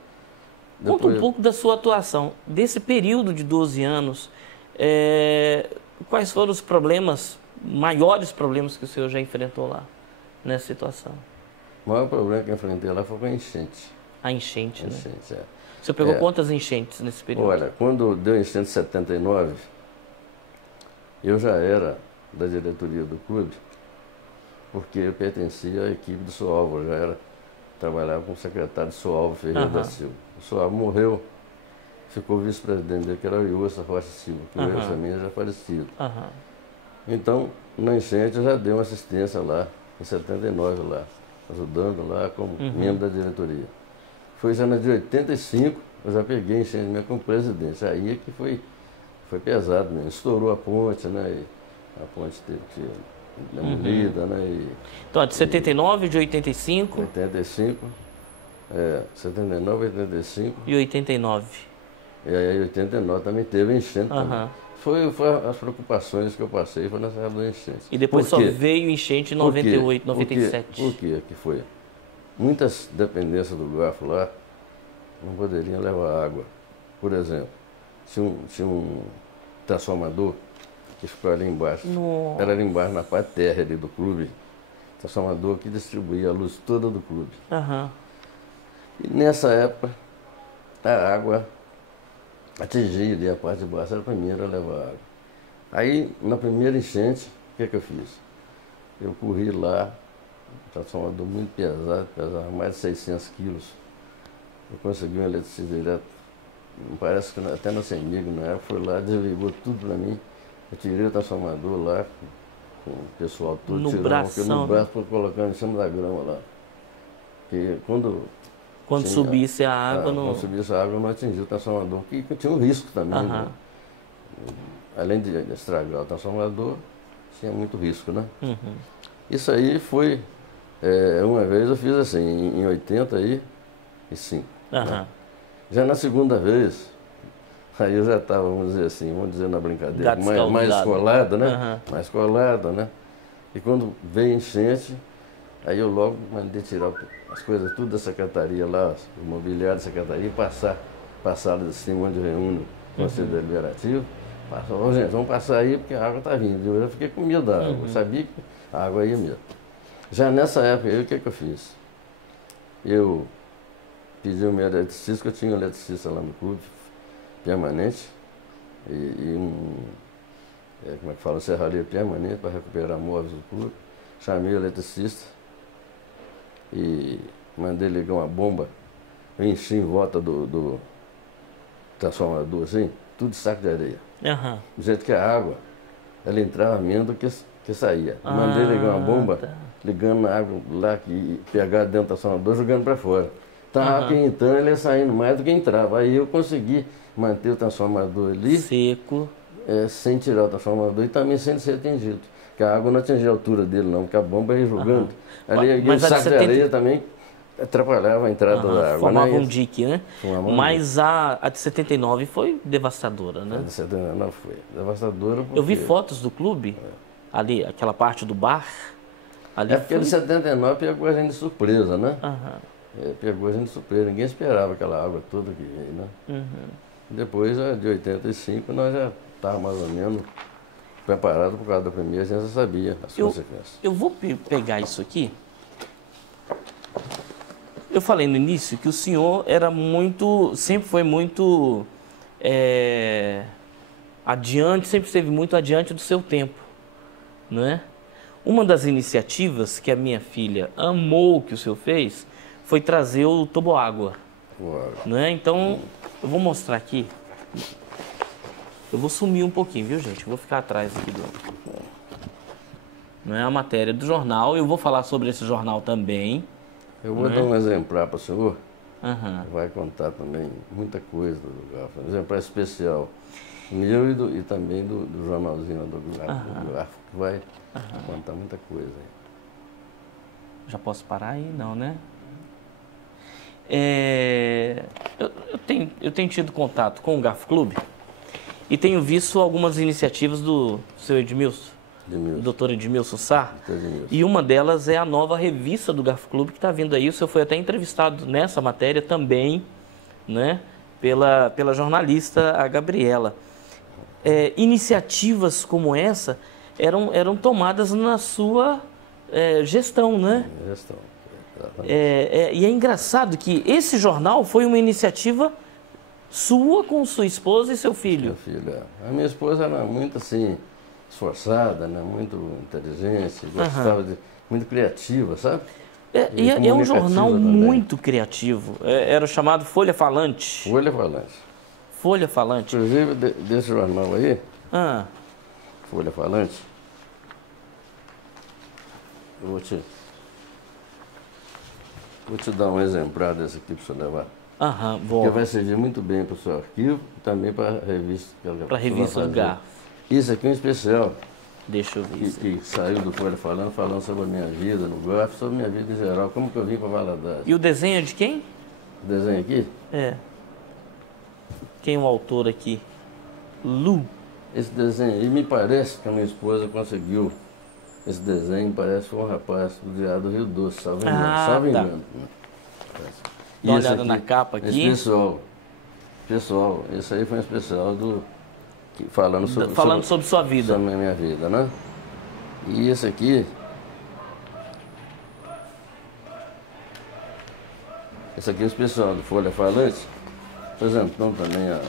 Conta um pouco da sua atuação. Desse período de 12 anos, quais foram os maiores problemas que o senhor já enfrentou lá, nessa situação? O maior problema que eu enfrentei lá foi com a enchente. A enchente, né? Enchente, O senhor pegou quantas enchentes nesse período? Olha, quando deu enchente em 79, eu já era da diretoria do clube, porque eu pertencia à equipe do Sr. Álvaro, trabalhava como secretário do Sr. Álvaro Ferreira da Silva. O Sr. Álvaro morreu, ficou o vice-presidente dele, que era o Iúça Rocha Silva, que hoje também já falecido. Então, na enchente eu já dei uma assistência lá, em 79 lá, ajudando lá como membro da diretoria. Foi já de 85, eu já peguei a enchente mesmo como presidente. Aí é que foi pesado mesmo. Estourou a ponte, né? E a ponte teve que ser demolida, né? Então, de 79, de 85? 85, 79, 85. E 89. E aí, 89 também teve enchente também. Foi as preocupações que eu passei, foi nessa época da enchente. E depois só veio enchente em 98, 97. Por quê que foi? Muitas dependências do Garfo lá não poderiam levar água. Por exemplo, tinha um transformador que ficou ali embaixo. Nossa. Era ali embaixo, na parte terra ali do clube. Transformador que distribuía a luz toda do clube. Aham. E nessa época, a água atingia ali a parte de baixo, era a primeira a levar água. Aí, na primeira enchente, o que eu fiz? Eu corri lá, um transformador muito pesado, pesava mais de 600 quilos. Eu consegui um eletricista direto, parece que até na CEMIG, na época, foi lá, desligou tudo para mim. Eu tirei o transformador lá, com o pessoal todo, no tirou bração, no braço, foi colocando em cima da grama lá. Porque quando subisse a água, quando subisse a água, não atingia o transformador, que tinha um risco também. Né? Além de estragar o transformador, tinha muito risco, né? Uhum. Isso aí foi, uma vez eu fiz assim, em 85. Né? Já na segunda vez, aí eu já estava, vamos dizer assim, vamos dizer na brincadeira, mais escolado, né? Mais colado, né? E quando veio enchente, aí eu logo mandei tirar as coisas tudo da secretaria lá, o mobiliário da secretaria, e passar assim, onde reúne o Conselho Deliberativo. Passou, gente, vamos passar aí porque a água está vindo. Eu já fiquei com medo da água, eu sabia que a água ia mesmo. Já nessa época, o que eu fiz? Eu pedi o meu eletricista, que eu tinha um eletricista lá no clube, permanente, como é que fala, serraria permanente para recuperar móveis do clube. Chamei o eletricista e mandei ligar uma bomba, eu enchi em volta do transformador, assim, tudo de saco de areia. Do jeito que a água, ela entrava menos do que saía. Mandei ligar uma bomba, ligando na água lá, que pegava dentro do transformador, jogando para fora. Então a água que ia entrando, ela ia saindo mais do que entrava. Aí eu consegui manter o transformador ali seco, sem tirar o transformador e também sem ser atingido. Porque a água não atingia a altura dele não, porque a bomba ia jogando. Ali o saco de areia também atrapalhava a entrada da água. Formava um dique, né? Mas a de 79 foi devastadora, né? A de 79 foi devastadora porque... Eu vi fotos do clube, ali, aquela parte do bar. Ali porque de 79 pegou a gente de surpresa, né? Pegou a gente de surpresa, ninguém esperava aquela água toda que veio, né? Depois, de 85, nós já estávamos mais ou menos preparados por causa da primeira, a gente já sabia as consequências. Eu vou pegar isso aqui. Eu falei no início que o senhor sempre foi muito adiante, sempre esteve muito adiante do seu tempo, não é? Uma das iniciativas que a minha filha amou que o senhor fez foi trazer o toboágua, não é? Então, eu vou mostrar aqui. Eu vou sumir um pouquinho, viu, gente? Eu vou ficar atrás aqui não é a matéria do jornal. Eu vou falar sobre esse jornal também. Eu vou dar um exemplar para o senhor, vai contar também muita coisa do Garfo, um exemplar especial meu e também do jornalzinho do Garfo, que vai contar muita coisa aí. Já posso parar aí? Não, né? Eu tenho tido contato com o Garfo Clube e tenho visto algumas iniciativas do seu Edmilson. Dr. Edmilson Sá, e uma delas é a nova revista do Garfo Clube que está vindo aí. O senhor foi até entrevistado nessa matéria também, né, pela jornalista a Gabriela. Iniciativas como essa eram tomadas na sua gestão, né? Gestão, e é engraçado que esse jornal foi uma iniciativa sua com sua esposa e seu filho. Meu filho, a minha esposa era muito assim, esforçada, né? Muito inteligente, gostava muito criativa, sabe? É um jornal também muito criativo. Era chamado Folha Falante. Folha Falante. Folha Falante. Inclusive, desse jornal aí, Folha Falante, eu vou te dar um exemplar desse aqui para você levar. Bom. Porque vai servir muito bem para o seu arquivo e também para a revista. Para a revista do Garfo. Isso aqui é um especial. Deixa eu ver isso. Que saiu do Folha falando sobre a minha vida no Garfo, sobre a minha vida em geral, como que eu vim para Valadares. E o desenho é de quem? O desenho aqui? Quem é o autor aqui? Lu. esse desenho aí me parece que a minha esposa conseguiu. Esse desenho parece que foi um rapaz do Diário do Rio Doce, salvo engano. Tá. Engano. Dá uma olhada na capa aqui. Esse pessoal, esse aí foi um especial falando sobre sua vida. Sobre a minha vida, né? E esse aqui é o especial do Folha Falante, apresentando também a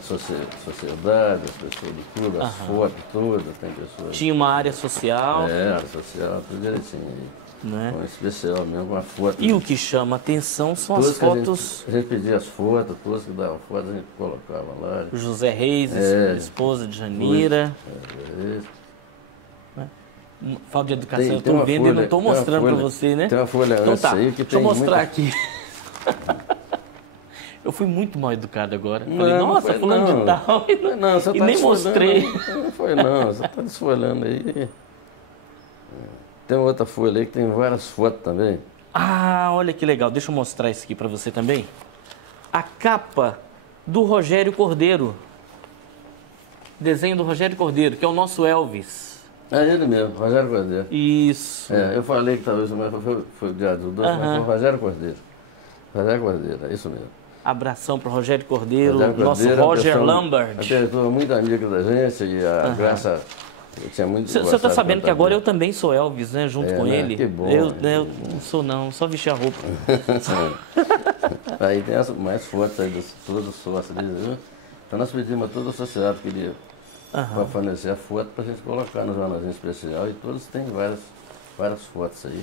sociedade, as pessoas de tudo, as fotos todas, tem pessoas... Tinha uma área social. Área social, tudo direitinho aí. Né? Um especial mesmo, uma foto. E o que chama atenção são as fotos... A gente pedia as fotos, todos que davam fotos, a gente colocava lá. José Reis, esposa de Janira. Fala de educação, eu estou vendo e não estou mostrando para você, né? Tem uma folha então, antes aí que deixa eu mostrar muita... aqui. Eu fui muito mal educado agora. Falei, nossa, fulano de tal. E nem mostrei. Não foi não, você está desfolhando aí. Tem outra folha aí que tem várias fotos também. Ah, olha que legal. Deixa eu mostrar isso aqui para você também. A capa do Rogério Cordeiro. Desenho do Rogério Cordeiro, que é o nosso Elvis. É ele mesmo, Rogério Cordeiro. Isso. Eu falei que talvez foi o Diário do Doce, mas foi o Rogério Cordeiro. Rogério Cordeiro, é isso mesmo. Abração para o Rogério Cordeiro, nosso Roger Lambert. A pessoa muito amiga da gente e a Graça... Você está sabendo que agora eu também sou Elvis, né? Junto com ele. Que bom. Eu não sou não, só vestir a roupa. Aí tem mais fotos aí dos todos os sócios ali, viu? Então nós pedimos a toda a sociedade que queria para fornecer a foto para a gente colocar no jornalzinho especial e todos têm várias fotos aí.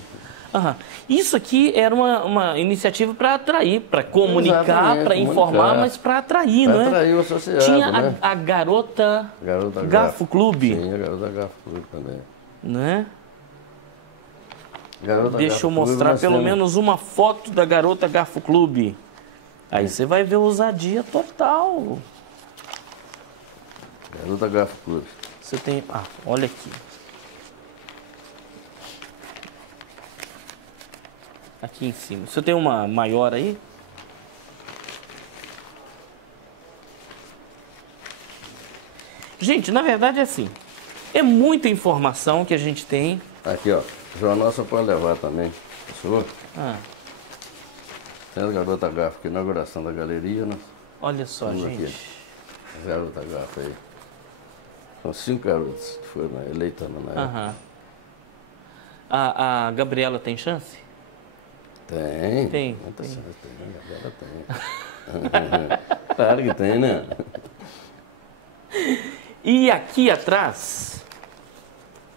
Isso aqui era uma iniciativa para atrair, para comunicar, para informar, mas para atrair, não é? Para atrair o associado, tinha né? a Garota Garfo Clube. Sim, a Garota Garfo Clube também. Né? Garota Deixa Garfo eu mostrar Clube, pelo menos uma foto da Garota Garfo Clube. Aí você vai ver ousadia total. Garota Garfo Clube. Você tem... olha aqui. Aqui em cima. Você tem uma maior aí? Gente, na verdade é assim. É muita informação que a gente tem. Aqui, ó. O jornal só pode levar também. Senhor? Tem a Garota Garfo, que é a inauguração da galeria, né? Olha só, gente. Aqui. A Garota Garfo aí. São 5 garotas que foram eleitas na época. A Gabriela tem chance? Tem. Muita chance, a Gabriela tem. Claro que tem, né? E aqui atrás,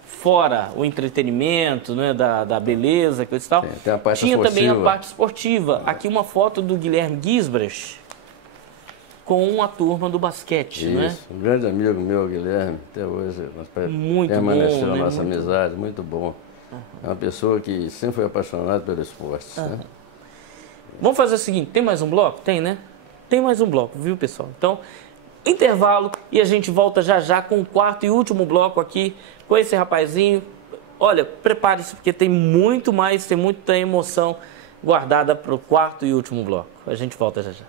fora o entretenimento, né, da beleza, coisa e tal, tem a parte tinha esportiva. também a parte esportiva. Aqui uma foto do Guilherme Gisbrecht com a turma do basquete, Isso, né? Um grande amigo meu, Guilherme, até hoje muito permaneceu bom, a né? nossa amizade, muito bom. É uma pessoa que sempre foi apaixonada pelo esporte. Né? Vamos fazer o seguinte, tem mais um bloco? Tem, né? Tem mais um bloco, viu, pessoal? Então, intervalo e a gente volta já já com o quarto e último bloco aqui com esse rapazinho. Olha, prepare-se porque tem muito mais, tem muita emoção guardada para o quarto e último bloco. A gente volta já já.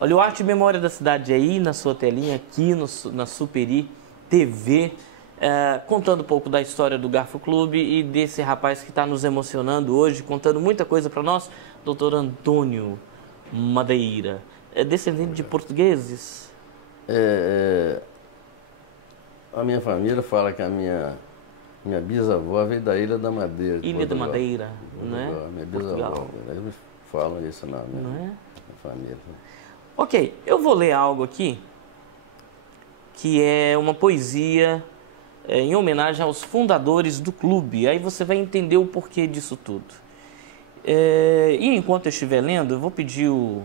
Olha, o Arte e Memória da Cidade aí na sua telinha, aqui na Superi TV, contando um pouco da história do Garfo Clube e desse rapaz que está nos emocionando hoje, contando muita coisa para nós, Dr. Antônio Madeira. É descendente de portugueses? A minha família fala que a minha bisavó veio da Ilha da Madeira. Ilha da Madeira, não é? Minha bisavó. Eles falam isso na minha família. Ok, eu vou ler algo aqui, que é uma poesia em homenagem aos fundadores do clube. Aí você vai entender o porquê disso tudo. E enquanto eu estiver lendo, eu vou pedir o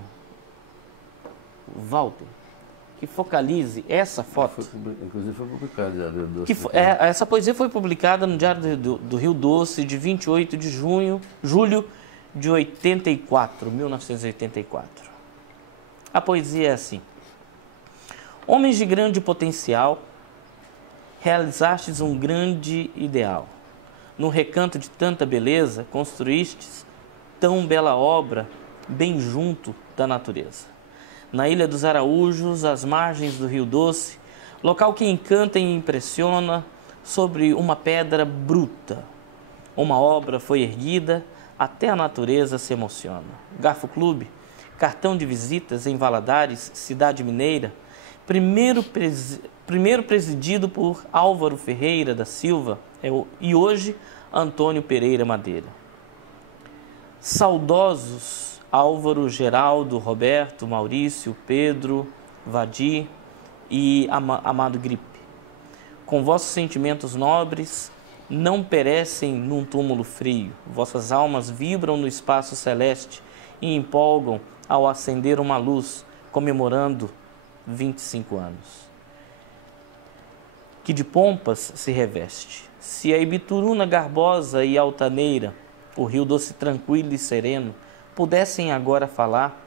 Walter que focalize essa foto. Inclusive foi publicada no Diário do Doce. Essa poesia foi publicada no Diário do Rio Doce de 28 de julho de 1984. A poesia é assim: Homens de grande potencial, realizastes um grande ideal. No recanto de tanta beleza, construístes tão bela obra, bem junto da natureza. Na Ilha dos Araújos, às margens do Rio Doce, local que encanta e impressiona, sobre uma pedra bruta, uma obra foi erguida, até a natureza se emociona. Garfo Clube, cartão de visitas em Valadares, cidade mineira, primeiro presidido por Álvaro Ferreira da Silva e hoje Antônio Pereira Madeira. Saudosos Álvaro, Geraldo, Roberto, Maurício, Pedro, Vadir e Amado Gripe. Com vossos sentimentos nobres, não perecem num túmulo frio. Vossas almas vibram no espaço celeste e empolgam ao acender uma luz, comemorando 25 anos. Que de pompas se reveste. Se a Ibituruna garbosa e altaneira, o Rio Doce tranquilo e sereno, pudessem agora falar,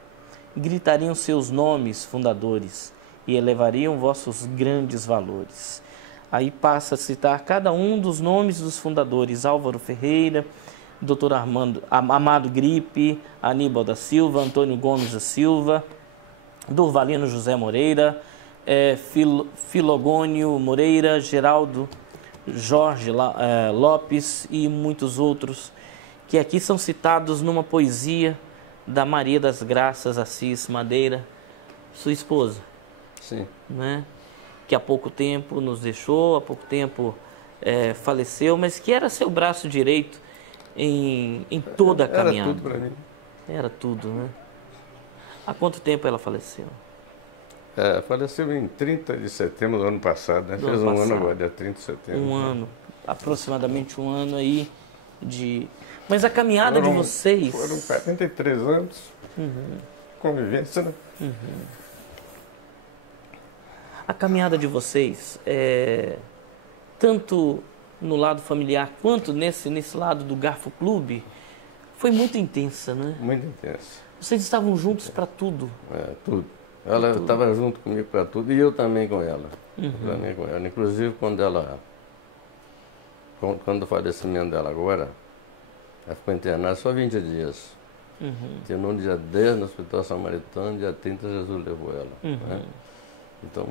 gritariam seus nomes fundadores e elevariam vossos grandes valores. Aí passa a citar cada um dos nomes dos fundadores: Álvaro Ferreira, Dr. Amado Gripe, Aníbal da Silva, Antônio Gomes da Silva, Durvalino José Moreira, Filogônio Moreira, Geraldo Jorge Lopes e muitos outros, que aqui são citados numa poesia da Maria das Graças Assis Madeira, sua esposa. Sim. Né? Que há pouco tempo nos deixou, há pouco tempo faleceu, mas que era seu braço direito em toda a caminhada. Era tudo para mim. Era tudo, né? Há quanto tempo ela faleceu? Faleceu em 30 de setembro do ano passado, né? Fez um ano agora, dia 30 de setembro. Um ano, aproximadamente um ano aí de... Mas a caminhada de vocês... Foram 43 anos, convivência, né? A caminhada de vocês, tanto no lado familiar quanto nesse lado do Garfo Clube, foi muito intensa, né? Muito intensa. Vocês estavam juntos para tudo. Tudo. Ela estava junto comigo para tudo e eu também com ela. Também com ela. Inclusive quando o falecimento dela agora, ela ficou internada só 20 dias. Terminou no dia 10 no Hospital Samaritano, dia 30 Jesus levou ela. Né? Então,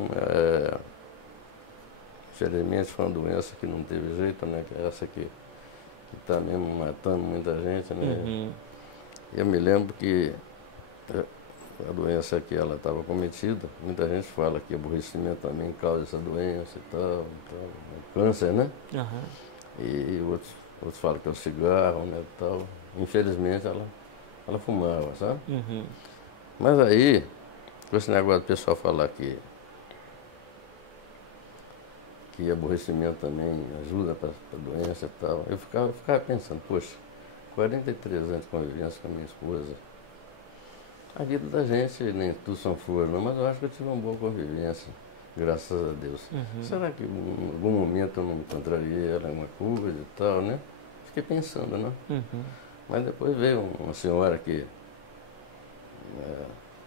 infelizmente foi uma doença que não teve jeito, né? Que é essa que está mesmo matando muita gente, né? Eu me lembro que a doença que ela estava cometida, muita gente fala que aborrecimento também causa essa doença e tal, câncer, né? E outros falam que é o cigarro, né, tal. Infelizmente ela fumava, sabe? Mas aí, com esse negócio do pessoal falar que aborrecimento também ajuda para a doença e tal, eu ficava pensando, poxa, 43 anos de convivência com a minha esposa, a vida da gente nem tudo são flores, não, mas eu acho que eu tive uma boa convivência, graças a Deus. Será que em algum momento eu não encontraria ela alguma coisa e tal, né? Fiquei pensando, né? Mas depois veio uma senhora que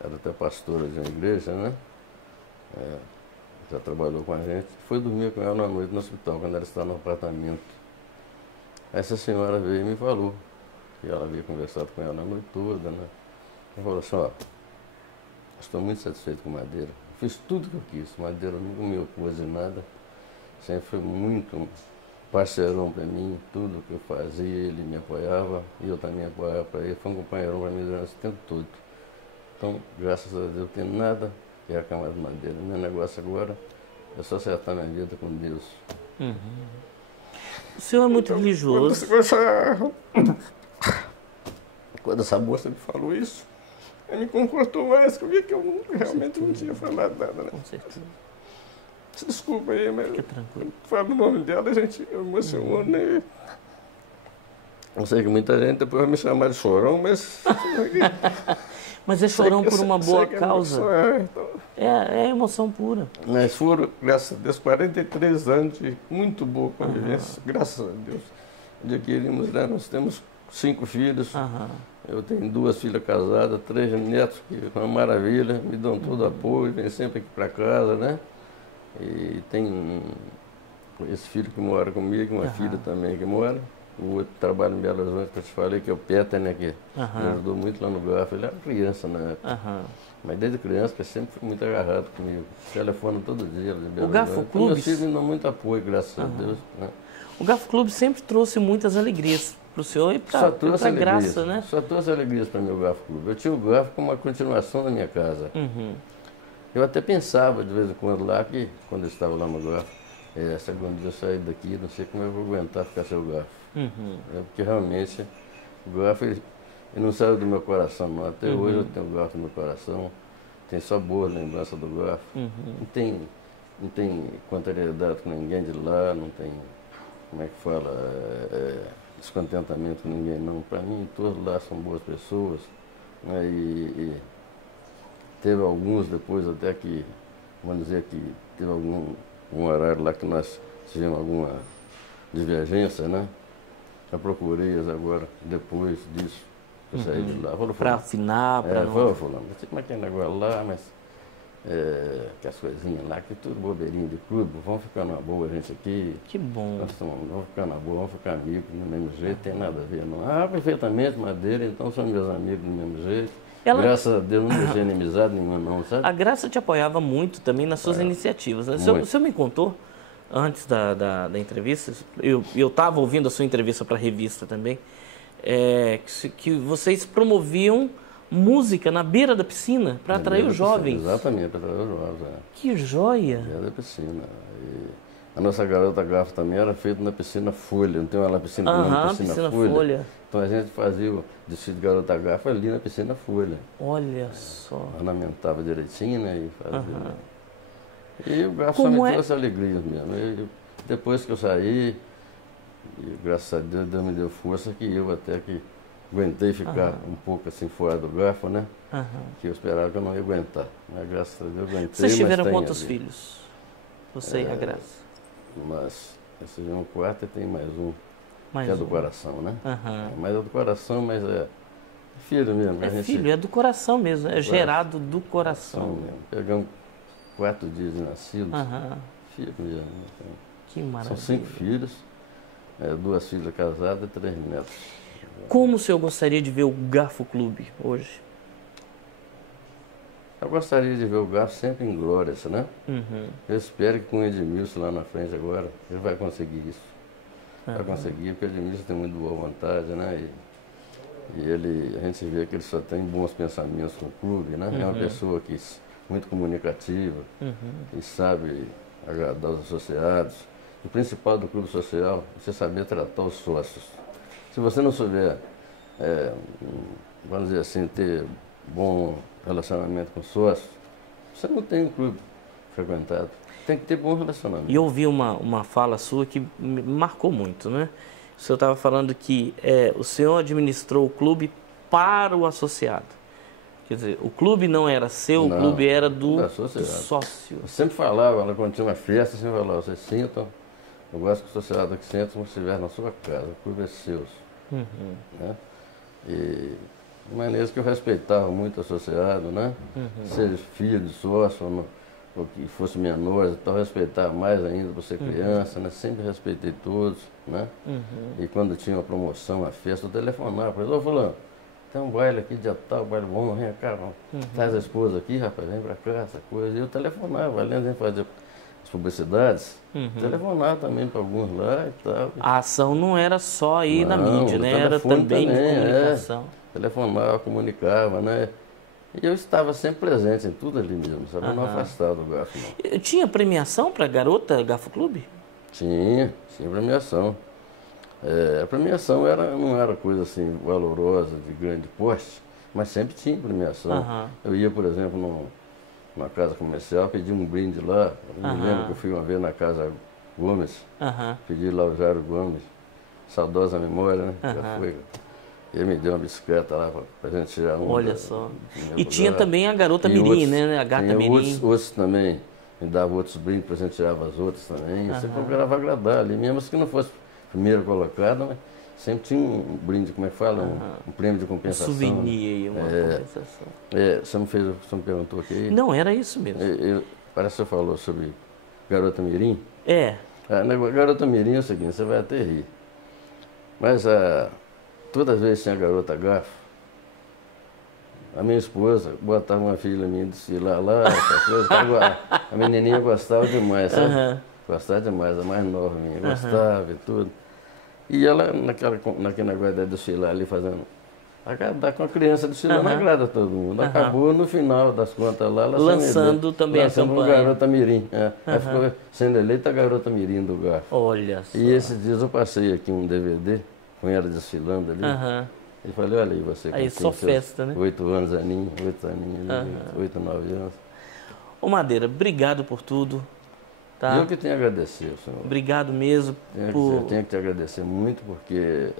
era até pastora de uma igreja, né? Já trabalhou com a gente, foi dormir com ela uma noite no hospital, quando ela estava no apartamento. Essa senhora veio e me falou, que ela veio conversar com ela a noite toda, né? Ela falou assim, estou muito satisfeito com Madeira. Fiz tudo que eu quis, Madeira nunca me opôs em nada. Sempre foi muito parceirão para mim, tudo que eu fazia, ele me apoiava, e eu também apoiava para ele. Foi um companheirão para mim durante esse tempo todo. Então, graças a Deus, eu tenho nada que reclamar de Madeira. Meu negócio agora é só acertar minha vida com Deus. O senhor é muito religioso. Quando essa moça me falou isso, ela me confortou mais, que eu vi que eu realmente não tinha falado nada, né? Com certeza. Desculpa aí, mas Fica tranquilo. falo o nome dela, a gente emociona, né? Eu sei que muita gente depois vai me chamar de chorão, mas... Mas é chorão por uma boa sei causa. Então... É emoção pura. Mas foram, graças a Deus, 43 anos de muito boa convivência, graças a Deus. Adquirimos, né? Nós temos 5 filhos, Eu tenho 2 filhas casadas, 3 netos, que é uma maravilha, me dão todo apoio, vem sempre aqui para casa, né? E tem esse filho que mora comigo, uma filha também que mora. O outro trabalha em Belo Horizonte, que eu te falei, que é o Peter, né? Que me ajudou muito lá no Garfo. Ele era criança na época. Mas desde criança, ele sempre foi muito agarrado comigo. Telefona todo dia. O Garfo Clube... Meus filhos me dão muito apoio, graças a Deus. Né? O Garfo Clube sempre trouxe muitas alegrias para o senhor e para a Graça, né? Só trouxe alegrias para mim o Garfo Clube. Eu tinha o Garfo como uma continuação da minha casa. Eu até pensava de vez em quando lá, que quando eu estava lá no Garfo, quando eu sair daqui, não sei como eu vou aguentar ficar sem o Garfo. Porque realmente o Garfo ele não saiu do meu coração, não. Até hoje eu tenho o Garfo no meu coração. Tem só boas lembranças do Garfo. Não tem contrariedade com ninguém de lá, não tem, como é que fala, descontentamento com ninguém, não. Para mim, todos lá são boas pessoas. Né? E teve alguns depois até que, vamos dizer que teve um horário lá que nós tivemos alguma divergência, né? Eu procurei agora, depois disso, eu saí de lá. Para afinar, para não... Falou, não sei como é que é o negócio lá, mas que as coisinhas lá, que tudo bobeirinho de clube, vamos ficar numa boa, a gente aqui. Que bom. Vamos ficar na boa, vamos ficar amigos do mesmo jeito, tem nada a ver, não. Perfeitamente, Madeira, então são meus amigos do mesmo jeito. Graças a Deus, não deixei inimizade nenhuma, não, sabe? A Graça te apoiava muito também nas suas iniciativas. O senhor me contou, antes da entrevista, eu estava ouvindo a sua entrevista para a revista também, que vocês promoviam música na beira da piscina para atrair os jovens. Exatamente, para atrair os jovens. Que joia! Na beira da piscina. E a nossa garota Garfo também era feita na piscina Folha, não tem uma piscina Folha. Então a gente fazia o desfile de garota Garfo ali na piscina Folha. Olha só. Ornamentava direitinho, né? E fazia. E o Garfo só me trouxe alegrias mesmo. Depois que eu saí, e graças a Deus, Deus me deu força que eu até que aguentei ficar um pouco assim fora do Garfo, né? Que eu esperava que eu não ia aguentar. Mas graças a Deus eu aguentei. Vocês tiveram quantos filhos? Você e a Graça? Mas esse é um quarto e tem mais um, que é do coração, né? Mas é do coração, mas é filho mesmo. Filho, é do coração mesmo, é gerado do coração. Mesmo. Pegamos 4 dias de nascidos, filho mesmo. Então, que maravilha. São 5 filhos, 2 filhas casadas e 3 netos. Como o senhor gostaria de ver o Garfo Clube hoje? Eu gostaria de ver o Garfo sempre em glórias, né? Eu espero que com o Edmilson lá na frente agora, ele vai conseguir isso. Vai conseguir, porque o Edmilson tem muito boa vontade, né? E a gente vê que ele só tem bons pensamentos com o clube, né? É uma pessoa muito comunicativa, e sabe agradar os associados. O principal do clube social é você saber tratar os sócios. Se você não souber, vamos dizer assim, ter bom relacionamento com sócios, você não tem um clube frequentado. Tem que ter bom relacionamento. E eu ouvi uma fala sua que me marcou muito, né? O senhor estava falando que o senhor administrou o clube para o associado. Quer dizer, o clube não era seu, o clube era do sócio. Eu sempre falava, quando tinha uma festa, eu sempre falava, vocês sintam, eu gosto que o associado aqui senta como se estiver na sua casa, o clube é seu. Né? E de maneira que eu respeitava muito o associado, né? Seja filho de sócio ou que fosse menor, então eu respeitava mais ainda por ser criança, né? Sempre respeitei todos, né? E quando tinha uma promoção, uma festa, eu telefonava para eles, fulano, tem um baile aqui, dia tal, baile bom, vem cá, traz a esposa aqui, rapaz, vem pra cá, essa coisa. E eu telefonava, além de fazer as publicidades, telefonava também para alguns lá e tal. A ação não era só aí na mídia, né? Era também de comunicação. Telefonava, comunicava, né? E eu estava sempre presente em tudo ali mesmo, sabe? Não afastado do Garfo, não. Tinha premiação para garota Garfo Clube? Tinha premiação. A premiação não era coisa assim valorosa, de grande porte, mas sempre tinha premiação. Eu ia, por exemplo, numa casa comercial, pedi um brinde lá. Eu me lembro que eu fui uma vez na casa Gomes, pedi lá o Jairo Gomes, saudosa memória, né? Já foi. Ele me deu uma bicicleta lá para a gente tirar um. Olha só. E tinha também a garota Mirim, né? A gata Mirim. Outros também, me dava outros brindes para a gente tirar as outras também. Eu sempre procurava agradar ali, mesmo que não fosse primeiro colocado, mas sempre tinha um brinde, como é que fala? Um prêmio de compensação. Um souvenir aí, uma compensação. Você me perguntou aqui? Não, era isso mesmo. Parece que você falou sobre Garota Mirim. É. Garota Mirim é o seguinte, você vai até rir. Mas todas as vezes tinha garota garfo, a minha esposa botava uma filha minha desfilar lá, essa coisa, a menininha gostava demais, sabe? Gostava demais, a mais nova minha, gostava e tudo. E ela, naquele negócio de desfilar ali, fazendo... Com a criança desfilando, agrada todo mundo. Acabou, no final das contas lá, ela lançando também a campanha. Garota Mirim. Aí ficou sendo eleita a Garota Mirim do Garfo. Olha só. E esses dias eu passei aqui um DVD, com ela desfilando ali. E falei, olha aí você. Aí só festa, né? 8 anos, 8 9 anos. Ô Madeira, obrigado por tudo. Tá? Eu que tenho a agradecer, senhor. Obrigado mesmo. Eu tenho que te agradecer muito, porque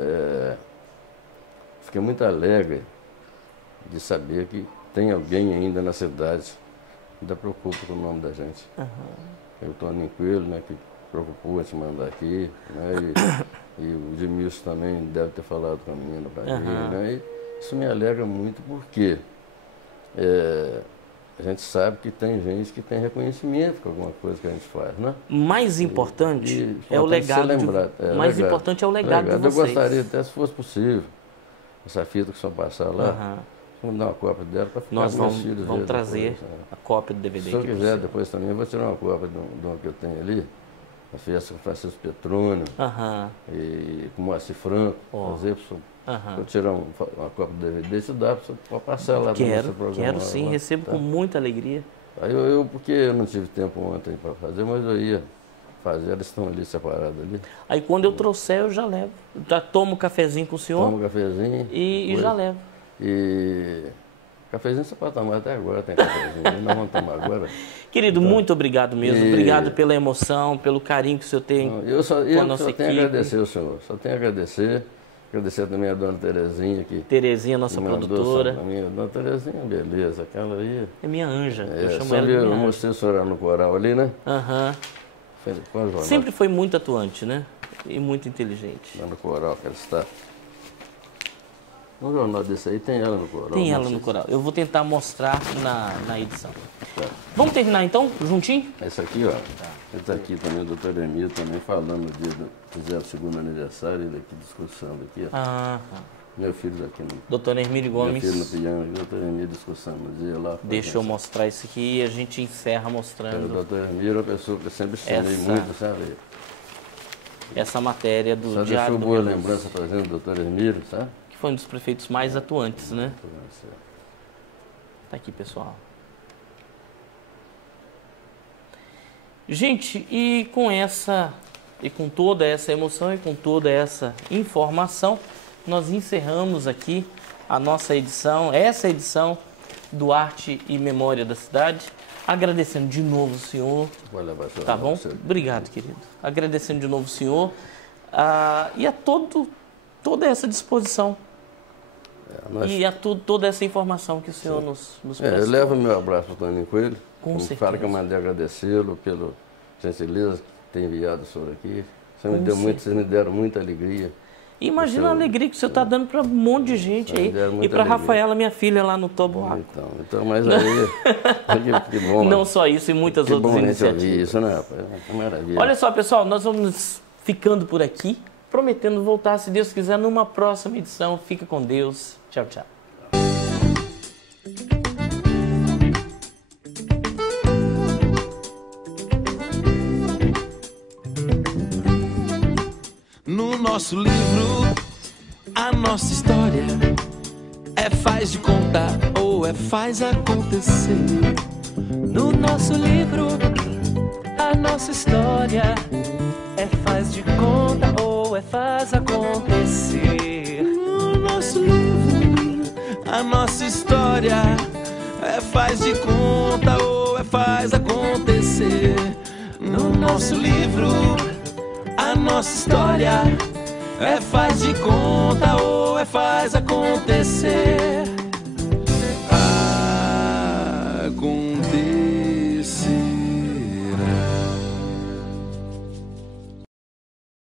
fiquei muito alegre de saber que tem alguém ainda na cidade que ainda preocupa com o nome da gente. O Toninho Coelho, né, que preocupou em te mandar aqui, né, e o Edmilson também deve ter falado com a menina para ele, né, e isso me alegra muito porque a gente sabe que tem gente que tem reconhecimento com alguma coisa que a gente faz, né? Mais importante é o legado. Mais importante é o legado de vocês. Eu gostaria até, se fosse possível, essa fita que só passar lá, vamos dar uma cópia dela para ficar nós com meus filhos. Vamos trazer depois, a cópia do DVD. Se eu quiser depois também, eu vou tirar uma cópia de uma que eu tenho ali, a festa com Francisco Petrônio, e com Moacir Franco, fazer vou tirar uma cópia do DVD, isso dá para passar lá no seu programa. Quero sim, recebo com muita alegria. Aí porque eu não tive tempo ontem para fazer, mas eu ia fazer, eles estão ali separados ali. Aí quando eu trouxer, eu já levo. Já tomo um cafezinho com o senhor. Tomo um cafezinho. E já levo. E cafezinho você pode tomar até agora, tem cafezinho. Nós vamos tomar agora. Querido, então, muito obrigado mesmo. Obrigado pela emoção, pelo carinho que o senhor tem com a nossa equipe. Eu só tenho a agradecer ao senhor. Só tenho a agradecer. Agradecer também a dona Terezinha aqui. Terezinha, nossa produtora. A minha dona Terezinha, beleza. Aquela aí. É minha anja. Eu chamo ela de minha anja. Eu mostrei o senhor no coral ali, né? Sempre foi muito atuante, né? E muito inteligente. Lá no coral que ela está. Um jornal desse aí tem ela no coral. Tem ela no coral. Eu vou tentar mostrar na edição. Tá. Vamos terminar então, juntinho? Esse aqui, ó. Esse aqui também, o doutor Emílio também falando no dia do 12º aniversário, ele aqui discursando aqui, ó. Meu filho daqui no... Doutor Hermílio Gomes. Meu filho no piano, o doutor Emílio discursando no dia lá. Deixa eu mostrar isso aqui e a gente encerra mostrando. O doutor Emílio é uma pessoa que eu sempre estimei muito, sabe? Essa matéria do Só Diário deixou boa lembrança fazendo o doutor Emílio, sabe? Que foi um dos prefeitos mais atuantes, né? Tá aqui, pessoal. Gente, e com toda essa emoção e com toda essa informação, nós encerramos aqui a nossa edição, essa edição do Arte e Memória da Cidade. Agradecendo de novo o senhor. Tá bom? Obrigado, querido. Agradecendo de novo o senhor e a toda essa disposição. E a toda essa informação que o senhor nos prestou. Eu levo meu abraço para o Toninho Coelho. Com certeza. Fala que eu mandei agradecê-lo pela gentileza que tem enviado o senhor aqui. Vocês me deram muita alegria. Imagina a alegria que o senhor está dando para um monte de gente aí. E para Rafaela, minha filha, lá no Toboágua. Então, mas aí, que bom. Não só isso, e muitas outras iniciativas. Isso, né, rapaz? É maravilha. Olha só, pessoal, nós vamos ficando por aqui, prometendo voltar, se Deus quiser, numa próxima edição. Fica com Deus. Tchau, tchau. No nosso livro, a nossa história faz de conta ou faz acontecer. No nosso livro, a nossa história faz de conta ou faz acontecer. No nosso livro, a nossa história faz de conta ou faz acontecer. No nosso livro, a nossa história faz de conta ou faz acontecer.